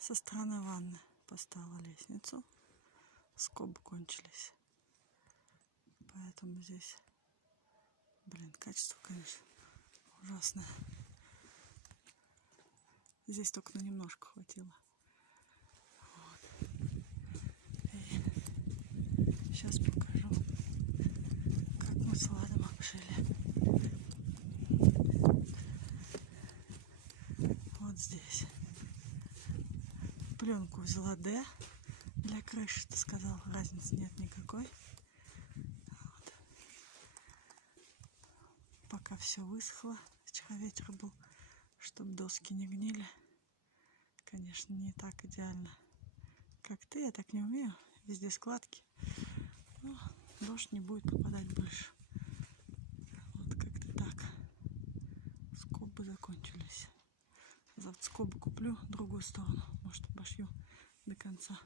Со стороны ванны поставила лестницу. Скобы кончились. Поэтому здесь, блин, качество, конечно, ужасное. Здесь только на немножко хватило. Вот. И сейчас покажу, как мы с Владом обшили. Вот здесь. Пленку взяла Д для крыши, ты сказал, разницы нет никакой. Вот. Пока все высохло, вчера ветер был, чтобы доски не гнили. Конечно, не так идеально, как ты, я так не умею, везде складки. Но дождь не будет попадать больше. Вот как-то так. Скобы закончились. Завтра скобы куплю, другую сторону, может, обошью до конца.